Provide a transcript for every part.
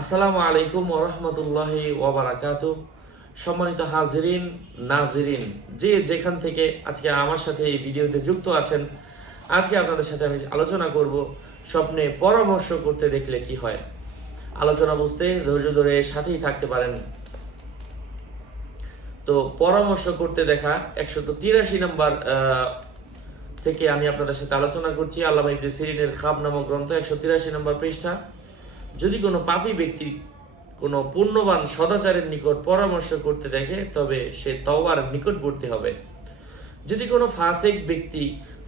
আসসালামু আলাইকুম ওরহমতুল্লাহি ওবরাকাতু সম্মানিত হাজিরিন, নাজিরিন, যে যেখান থেকে আজকে আমার সাথে এই ভিডিওতে যুক্ত আছেন, আজকে আপনাদের সাথে আমি আলোচনা করব স্বপ্নে পরামর্শ করতে দেখলে কি হয়। আলোচনা বুঝতে ধৈর্য ধরে সাথেই থাকতে পারেন। তো পরামর্শ করতে দেখা একশত তিরাশি নাম্বার থেকে আমি আপনাদের সাথে আলোচনা করছি। আল্লাহ ইবনে সিরিনের খাব নামক গ্রন্থ একশো তিরাশি নম্বর পৃষ্ঠা। যদি কোনো পাপী ব্যক্তি কোনো পুণ্যবান সদাচারের নিকট পরামর্শ করতে দেখে, তবে সে তওবার নিকটবর্তী হবে। যদি কোনো ফাসিক ব্যক্তি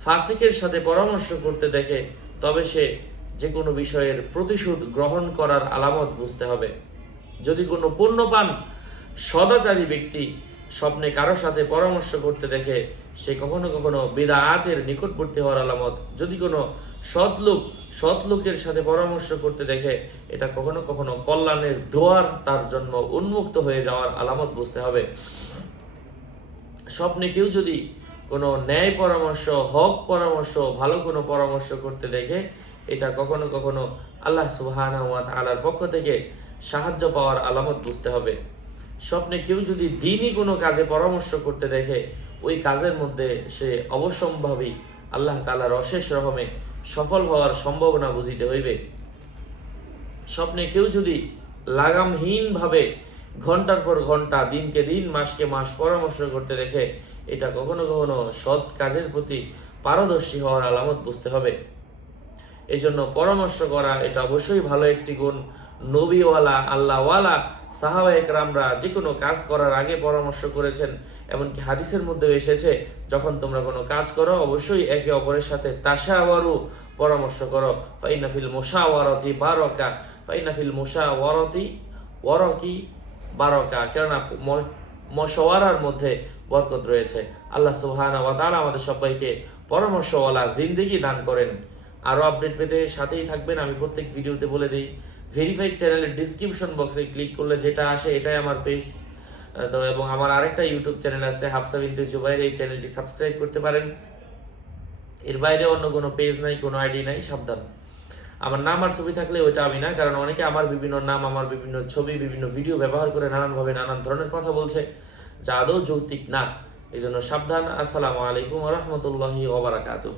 ফাসিকের সাথে পরামর্শ করতে দেখে, তবে সে যে কোনো বিষয়ের প্রতিশোধ গ্রহণ করার আলামত বুঝতে হবে। যদি কোনো পুণ্যপান সদাচারী ব্যক্তি স্বপ্নে কারও সাথে পরামর্শ করতে দেখে সে কখনো কখনো বেদায়াতের নিকটবর্তী হওয়ার আলামত। যদি কোনো সৎলোক সৎলোকের সাথে পরামর্শ করতে দেখে, এটা কখনো কখনো কল্যাণের দোয়ার তার জন্য উন্মুক্ত হয়ে যাওয়ার আলামত বুঝতে হবে। স্বপ্নে কেউ যদি কোনো ন্যায় পরামর্শ, হক পরামর্শ, ভালো কোনো পরামর্শ করতে দেখে, এটা কখনো কখনো আল্লাহ সুবহানাহু ওয়া তাআলার পক্ষ থেকে সাহায্য পাওয়ার আলামত বুঝতে হবে। স্বপ্নে কেউ যদি দিনই কোনো কাজে পরামর্শ করতে দেখে, ওই কাজের মধ্যে সে অবশ্যম্ভাবী আল্লাহ তালার অশেষ রহমে সফল হওয়ার সম্ভাবনা বুঝিতে হইবে। স্বপ্নে কেউ যদি লাগামহীনভাবে ঘণ্টার পর ঘণ্টা, দিনকে দিন, মাসকে মাস পরামর্শ করতে দেখে, এটা কখনো কখনো সৎ কাজের প্রতি পারদর্শী হওয়ার আলামত বুঝতে হবে। এই জন্য পরামর্শ করা, এটা অবশ্যই ভালো একটি গুণ। নবীওয়ালা, আল্লাহওয়ালা, সাহাবা একরামরা যে কোনো কাজ করার আগে পরামর্শ করেছেন। এমনকি হাদিসের মধ্যে এসেছে, যখন তোমরা কোনো কাজ করো, অবশ্যই একে অপরের সাথে তাশাওয়ারু পরামর্শ করো। ফাইনাফিল মোশাওয়ারতি বারকা ফাইনাফিল মোশাওয়ারতি ওয়ারকি বারকা। কেননা মশওয়ারার মধ্যে বরকত রয়েছে। আল্লাহ সুবহানাহু ওয়া তাআলা আমাদের সবাইকে পরামর্শওয়ালা জিন্দেগি দান করেন। আরও আপডেট পেতে সাথেই থাকবেন। আমি প্রত্যেক ভিডিওতে বলে দিই ভেরিফাইড চ্যানেলের ডিসক্রিপশন বক্সে ক্লিক করলে যেটা আসে এটাই আমার পেজ তো এবং আমার আরেকটা ইউটিউব চ্যানেল আছে, হাফসা বিনতে জুবাইর। এই চ্যানেলটি সাবস্ক্রাইব করতে পারেন। এর বাইরে অন্য কোনো পেজ নাই, কোনো আইডি নাই, সাবধান। আমার নাম আর ছবি থাকলে ওইটা আমি না, কারণ অনেকে আমার বিভিন্ন নাম, আমার বিভিন্ন ছবি, বিভিন্ন ভিডিও ব্যবহার করে নানানভাবে নানান ধরনের কথা বলছে, যা আদৌ যৌক্তিক না। এই জন্য সাবধান। আসসালামু আলাইকুম রহমতুল্লাহি ওবরাকাতুহ